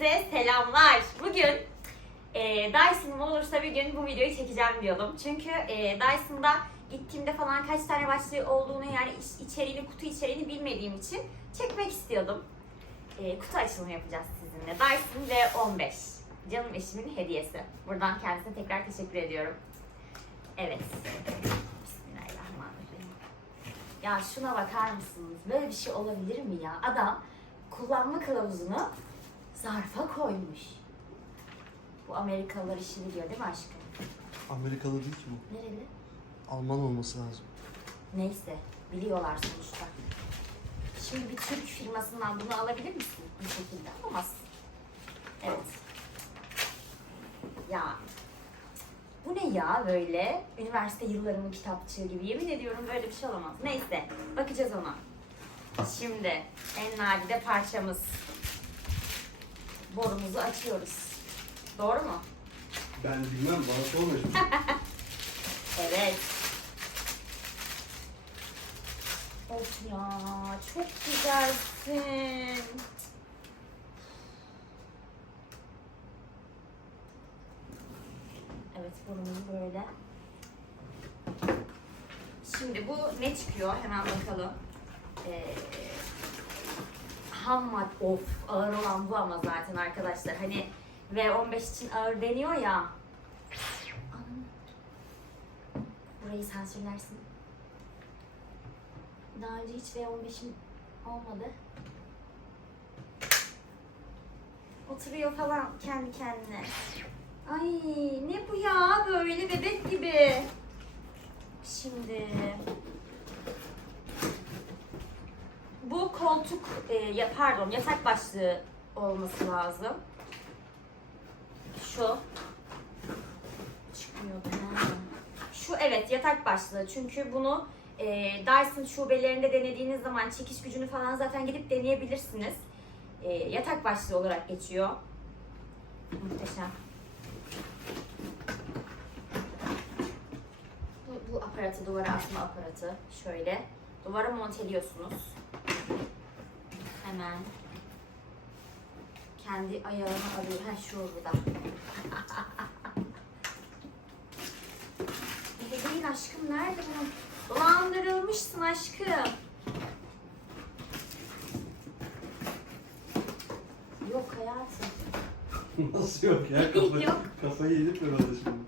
Herkese selamlar. Bugün e, Dyson'um olursa bir gün bu videoyu çekeceğim diyordum. Çünkü e, Dyson'da gittiğimde falan kaç tane başlığı olduğunu yani iç- içeriğini, kutu içeriğini bilmediğim için çekmek istiyordum. E, kutu açılımı yapacağız sizinle. Dyson V15. Canım eşimin hediyesi. Buradan kendisine tekrar teşekkür ediyorum. Evet. Bismillahirrahmanirrahim. Ya şuna bakar mısınız? Böyle bir şey olabilir mi ya? Adam kullanma kılavuzunu zarfa koymuş. Bu Amerikalılar işi biliyor değil mi aşkım? Amerikalı değil ki bu. Nereli? Alman olması lazım. Neyse, biliyorlar sonuçta. Şimdi bir Türk firmasından bunu alabilir misin? Bu şekilde alamazsın. Evet. Ya bu ne ya böyle? Üniversite yıllarımın kitapçığı gibi. Yemin ediyorum böyle bir şey olamaz. Neyse, bakacağız ona. Şimdi en nadide parçamız. Borumuzu açıyoruz. Doğru mu? Ben bilmem bana sorma şimdi. Evet. Of ya çok güzelsin. Evet burnumuz böyle. Şimdi bu ne çıkıyor? Hemen bakalım. Ee, ham mad of ağır olan bu ama zaten arkadaşlar. Hani V15 için ağır deniyor ya. Burayı sansürlersin. Daha önce hiç V15'im olmadı. Oturuyor falan kendi kendine. Ay ne bu ya böyle bebek gibi. Şimdi bu koltuk e, ya pardon yatak başlığı olması lazım. Şu çıkmıyordu. Şu evet yatak başlığı çünkü bunu e, Dyson şubelerinde denediğiniz zaman çekiş gücünü falan zaten gidip deneyebilirsiniz. E, yatak başlığı olarak geçiyor. Muhteşem. Bu, bu aparatı duvara asma aparatı. Şöyle duvara monteliyorsunuz. Hemen kendi ayağını alıyor. Ha şu burada. Eve değil aşkım nerede bu? Dolandırılmışsın aşkım. Yok hayatım. Nasıl yok ya? Kafa, Yok. Kafayı yedik mi bana şimdi?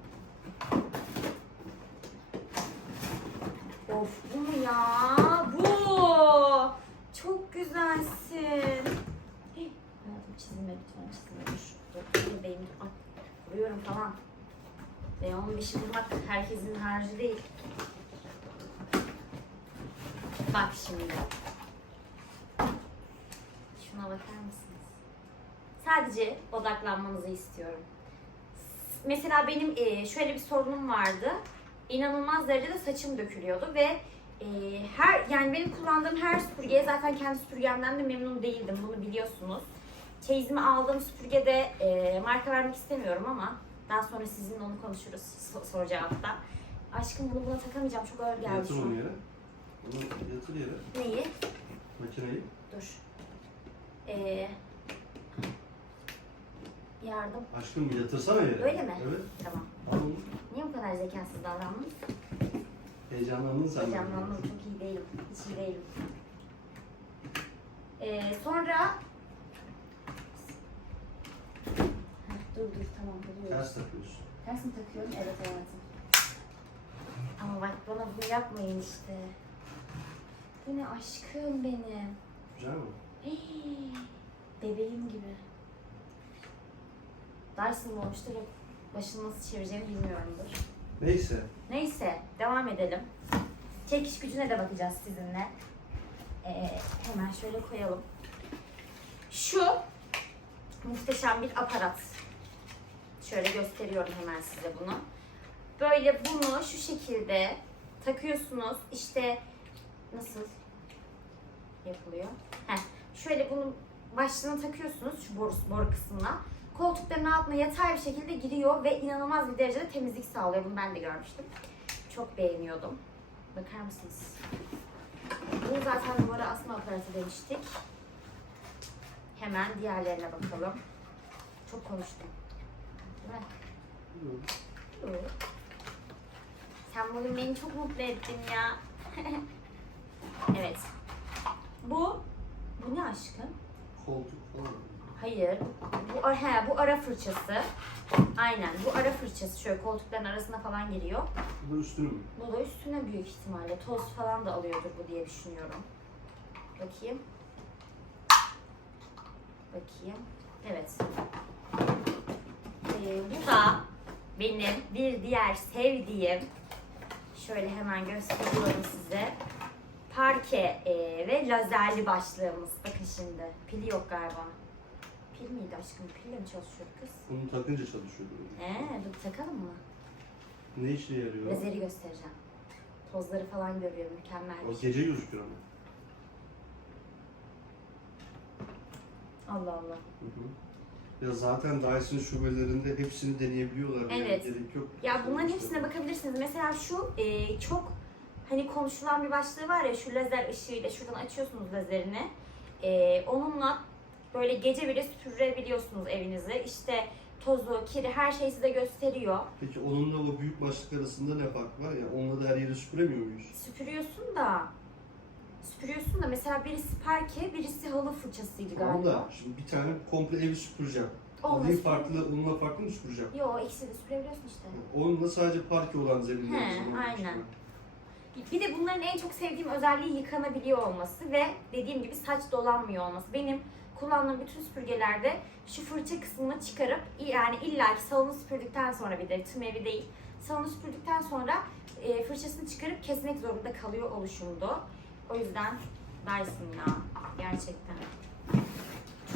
Of bu mu ya? Bu. Çok güzelsin. Hey, Hayatım çizilme lütfen çizilme. Dur. Dur. Bebeğim dur. Ay, vuruyorum falan. V15'i vurmak herkesin harcı değil. Bak şimdi. Şuna bakar mısınız? Sadece odaklanmanızı istiyorum. Mesela benim e, şöyle bir sorunum vardı. İnanılmaz derecede saçım dökülüyordu ve e, her yani benim kullandığım her süpürgeye zaten kendi süpürgemden de memnun değildim. Bunu biliyorsunuz. Çeyizimi aldığım süpürgede e, marka vermek istemiyorum ama daha sonra sizinle onu konuşuruz so- soru cevapta. Aşkım bunu buna takamayacağım. Çok ağır geldi Yatır şu onu an. yere. Onu yatır yere. Neyi? Makineyi. Dur. Ee, yardım. Aşkım yatırsana yere. Öyle mi? Evet. Tamam. Al onu. Niye bu kadar zekasız davrandın? Heyecanlandın sen. Heyecanlandım. Çok iyi değilim. Hiç iyi değilim. Ee, sonra... Heh, dur dur tamam buluyorum. Ters takıyorsun. Ters mi takıyorum? Evet hayatım. Ama bak bana bunu yapmayın işte. Bu ne aşkım benim. Güzel mi? Hey, bebeğim gibi. Dyson olmuştur. Başını nasıl çevireceğimi bilmiyorumdur. Neyse. Neyse, devam edelim. Çekiş gücüne de bakacağız sizinle. Ee, hemen şöyle koyalım. Şu muhteşem bir aparat. Şöyle gösteriyorum hemen size bunu. Böyle bunu şu şekilde takıyorsunuz. İşte nasıl yapılıyor? Heh, şöyle bunu başlığına takıyorsunuz şu boru, boru kısmına. Koltukların altına yatay bir şekilde giriyor ve inanılmaz bir derecede temizlik sağlıyor. Bunu ben de görmüştüm. Çok beğeniyordum. Bakar mısınız? Bunu zaten duvara asma aparatı demiştik. Hemen diğerlerine bakalım. Çok konuştum. Mi? Yok. Sen bugün beni çok mutlu ettin ya. evet. Bu, bu ne aşkım? Koltuk falan. Hayır. Bu, he, bu ara fırçası. Aynen bu ara fırçası şöyle koltukların arasına falan giriyor. Bu da üstünü mü? Bu da üstüne büyük ihtimalle toz falan da alıyordur bu diye düşünüyorum. Bakayım. Bakayım. Evet. Bu da benim bir diğer sevdiğim şöyle hemen gösteriyorum size. Parke e, ve lazerli başlığımız. Bakın şimdi. Pili yok galiba. Pil miydi aşkım? Pille mi çalışıyor kız? Bunu takınca çalışıyor. Ee, dur takalım mı? Ne işe yarıyor? Lazeri göstereceğim. Tozları falan görüyor mükemmel. O şey. gece gözüküyor ama. Allah Allah. Hı hı. Ya zaten Dyson şubelerinde hepsini deneyebiliyorlar. Yani Evet. Gerek yok. Ya bunların hepsine bakabilirsiniz. Mesela şu e, çok hani konuşulan bir başlığı var ya şu lazer ışığıyla şuradan açıyorsunuz lazerini. E, onunla böyle gece bile süpürebiliyorsunuz evinizi. İşte tozu, kiri her şeyi size gösteriyor. Peki onunla o büyük başlık arasında ne fark var ya? Onunla da her yeri süpüremiyor muyuz? Süpürüyorsun da süpürüyorsun da mesela birisi parke, birisi halı fırçasıydı Tamam galiba. da şimdi bir tane komple evi süpüreceğim. Alayım süpür- farklı, onunla farklı mı süpüreceğim? Yo ikisi de süpürebiliyorsun işte. Onunla sadece parke olan zeminde. He, olmuş aynen. Bir de bunların en çok sevdiğim özelliği yıkanabiliyor olması ve dediğim gibi saç dolanmıyor olması. Benim kullandığım bütün süpürgelerde şu fırça kısmını çıkarıp yani illaki salonu süpürdükten sonra bir de tüm evi değil. Salonu süpürdükten sonra e, fırçasını çıkarıp kesmek zorunda kalıyor oluşumdu. O yüzden Dyson ya gerçekten.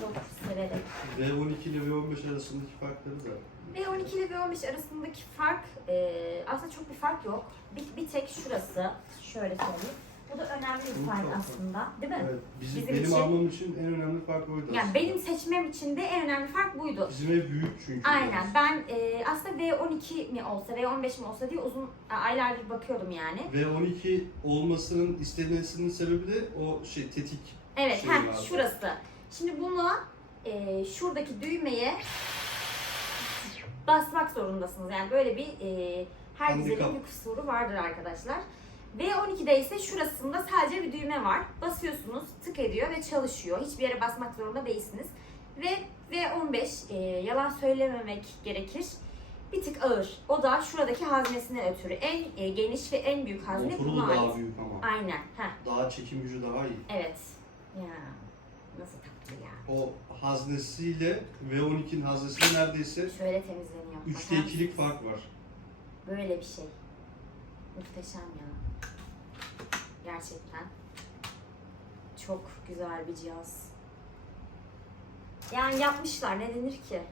Çok severek. V12 ile V15 arasındaki farkları da. Ve 12 ile V15 arasındaki fark e, aslında çok bir fark yok. Bir, bir tek şurası. Şöyle söyleyeyim. Bu da önemli bir fark çok aslında. Değil mi? Evet, bizim, Bizim benim için- almam için en önemli fark oydu Yani aslında. benim seçmem için de en önemli fark buydu. Bizim ev büyük çünkü. Aynen. Ben e, aslında V12 mi olsa, V15 mi olsa diye uzun aylardır bakıyordum yani. V12 olmasının istenmesinin sebebi de o şey tetik. Evet, Şey heh, lazım. şurası. Şimdi bunu e, şuradaki düğmeye basmak zorundasınız. Yani böyle bir e, her Handikap. güzelin bir kusuru vardır arkadaşlar. V12'de ise şurasında sadece bir düğme var. Basıyorsunuz, tık ediyor ve çalışıyor. Hiçbir yere basmak zorunda değilsiniz. Ve V15, e, yalan söylememek gerekir. Bir tık ağır. O da şuradaki haznesine ötürü. En e, geniş ve en büyük hazne Motoru buna da daha ait. büyük ama. Aynen. Heh, Daha çekim gücü daha iyi. evet. Ya nasıl tatlı ya. O haznesiyle V12'nin haznesinde neredeyse Şöyle temizleniyor. 3'te Bakar 2'lik mısınız? fark var. Böyle bir şey. Muhteşem ya. Gerçekten. Çok güzel bir cihaz. Yani yapmışlar ne denir ki?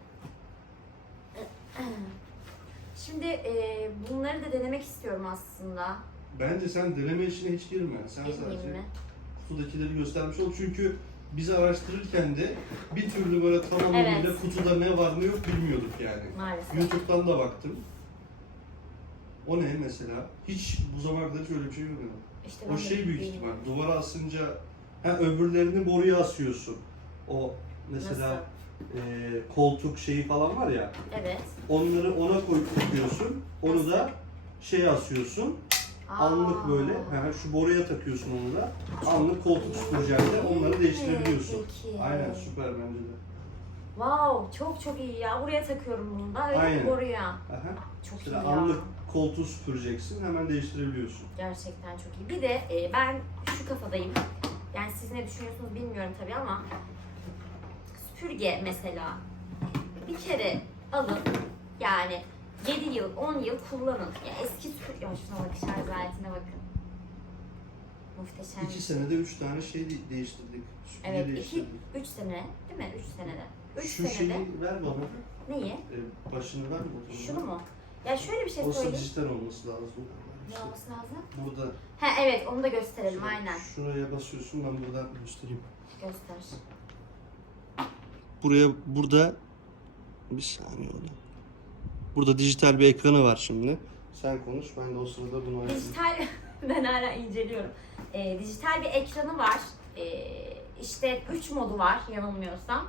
Şimdi e, bunları da denemek istiyorum aslında. Bence sen deneme işine hiç girme. Sen Girmeyeyim sadece mi? kutudakileri göstermiş ol. Çünkü bizi araştırırken de bir türlü böyle tamamıyla Evet. kutuda ne var ne yok bilmiyorduk yani. Maalesef. YouTube'dan da baktım. O ne mesela? Hiç bu zamana kadar hiç öyle bir şey görmedim. İşte O şey büyük ihtimal. Duvara asınca ha öbürlerini boruya asıyorsun. O mesela e, koltuk şeyi falan var ya. Evet. Onları ona koyup tutuyorsun. Onu da şeye asıyorsun. Anlık Aa. böyle. Ha, şu boruya takıyorsun onu da. Anlık koltuk süpürgende onları değiştirebiliyorsun. Peki. Aynen süper bence de. Wow, çok çok iyi ya. Buraya takıyorum bunu da. Öyle Aynen. boruya. Aha. Çok iyi Mesela ya. anlık koltuğu süpüreceksin hemen değiştirebiliyorsun. Gerçekten çok iyi. Bir de e, ben şu kafadayım. Yani siz ne düşünüyorsunuz bilmiyorum tabii ama süpürge mesela bir kere alın yani 7 yıl 10 yıl kullanın. Ya eski süpürge ya şuna bak şarj aletine bakın. Muhteşem. İki senede üç tane şey de- değiştirdik. Süpürge Evet, iki, değiştirdik. üç sene değil mi? Üç senede. Üç Şu senede. şeyi ver bana. Neyi? Ee, başını ver motorunu. Şunu mu? Ya şöyle bir şey Olsa söyleyeyim. dijital olması lazım. Ne olması lazım? Burada Ha evet onu da gösterelim şu- aynen. şuraya basıyorsun ben buradan göstereyim. Göster. Buraya burada bir saniye oğlum. Burada dijital bir ekranı var şimdi. Sen konuş ben de o sırada bunu ayarlayayım. Dijital, ben hala inceliyorum. Ee, dijital bir ekranı var. Ee, işte 3 modu var yanılmıyorsam.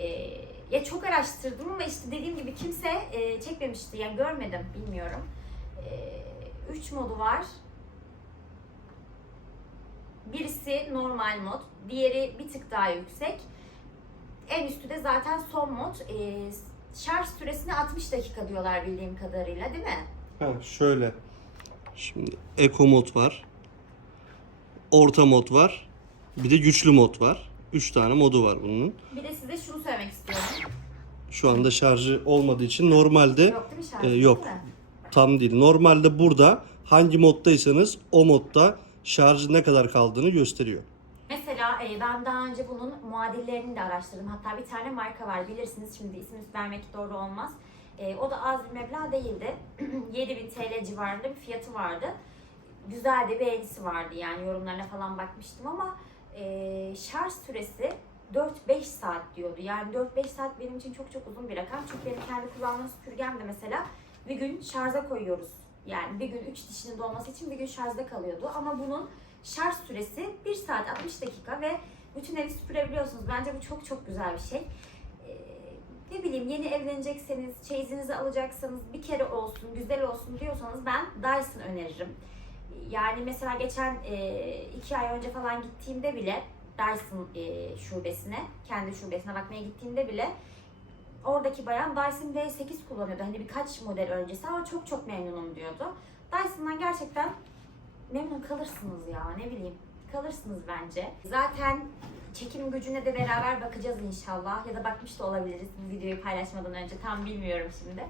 Ee, ya çok araştırdım ama işte dediğim gibi kimse e, çekmemişti. Yani görmedim, bilmiyorum. 3 modu var. Birisi normal mod, diğeri bir tık daha yüksek. En üstü de zaten son mod. E, şarj süresini 60 dakika diyorlar bildiğim kadarıyla değil mi? Ha şöyle. Şimdi Eco mod var. Orta mod var. Bir de güçlü mod var. 3 tane modu var bunun. Bir de size şunu söylemek istiyorum. Şu anda şarjı olmadığı için normalde Yok değil mi şarj? e, değil yok. mi? tam değil. Normalde burada hangi moddaysanız o modda şarjı ne kadar kaldığını gösteriyor. Mesela e, ben daha önce bunun muadillerini de araştırdım. Hatta bir tane marka var bilirsiniz. Şimdi isim vermek doğru olmaz. E, o da az bir meblağ değildi. 7000 TL civarında bir fiyatı vardı. Güzel de beğenisi vardı yani yorumlarına falan bakmıştım ama e, şarj süresi 4-5 saat diyordu. Yani 4-5 saat benim için çok çok uzun bir rakam. Çünkü benim kendi kullandığım süpürgem de mesela bir gün şarja koyuyoruz. Yani bir gün 3 dişinin dolması için bir gün şarjda kalıyordu. Ama bunun şarj süresi 1 saat 60 dakika ve bütün evi süpürebiliyorsunuz. Bence bu çok çok güzel bir şey. Ee, ne bileyim yeni evlenecekseniz, çeyizinizi alacaksanız bir kere olsun, güzel olsun diyorsanız ben Dyson öneririm. Yani mesela geçen e, iki ay önce falan gittiğimde bile Dyson e, şubesine, kendi şubesine bakmaya gittiğimde bile oradaki bayan Dyson V8 kullanıyordu. Hani birkaç model öncesi ama çok çok memnunum diyordu. Dyson'dan gerçekten memnun kalırsınız ya ne bileyim kalırsınız bence. Zaten çekim gücüne de beraber bakacağız inşallah ya da bakmış da olabiliriz videoyu paylaşmadan önce tam bilmiyorum şimdi.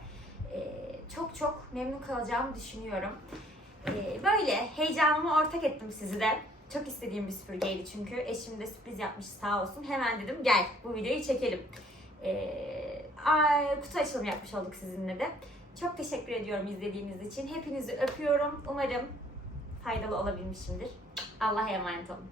Ee, çok çok memnun kalacağımı düşünüyorum. Ee, böyle heyecanımı ortak ettim sizi de. Çok istediğim bir süpürgeydi çünkü eşim de sürpriz yapmış sağ olsun. Hemen dedim gel bu videoyu çekelim. Ee, kutu açılımı yapmış olduk sizinle de. Çok teşekkür ediyorum izlediğiniz için. Hepinizi öpüyorum. Umarım faydalı olabilmişimdir. Allah'a emanet olun.